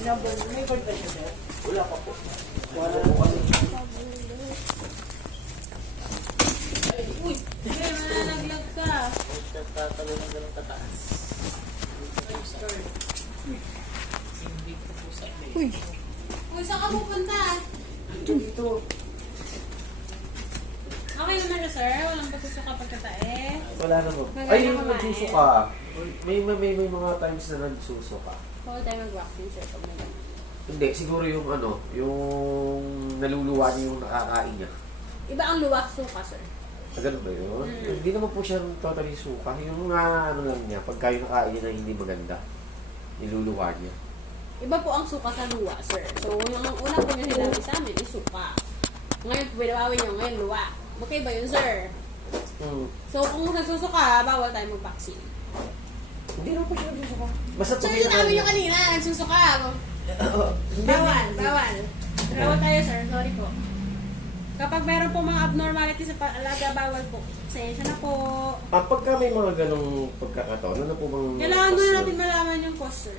May bird ba siya, sir? Wala pa po. Wala na po. Uy, nalaglag ka. Tatalo ng ganun kataas. Hindi ko po sa inyo. Uy, saan ka pupunta? Dito. Okay naman na, sir. Walang pagsusuka pagkatae. Wala na po. Wala Ay, na yung kumain. nagsusuka. May mga times na nagsusuka. Bawal tayo mag-vaccine, sir. Pag may ganun. Hindi, siguro yung yung naluluwa niya yung nakakain niya. Iba ang luwak suka, sir. Ganun ba yun? Mm. Hindi naman po siya totally suka. Yung ano lang niya, pagka yung nakain niya na hindi maganda, niluluwa niya. Iba po ang suka sa luwa, sir. So, yung una po nyo sinabi sa amin is suka. Ngayon, binawawin nyo, ngayon luwa. Okay ba yun, sir? So, kung nagsusuka, bawal tayo mag-vaccine. Hindi naman po siya nagsusuka. Basta Sir, tumira sinabi nyo kanina, nagsusuka. Hindi. Bawal. Bawal tayo, sir. Sorry po. Kapag meron po mga abnormality sa alaga, bawal po. Pasensya na po. Pagka may mga ganong pagkakataon, ano na po bang... Kailangan muna natin malaman yung cause, sir.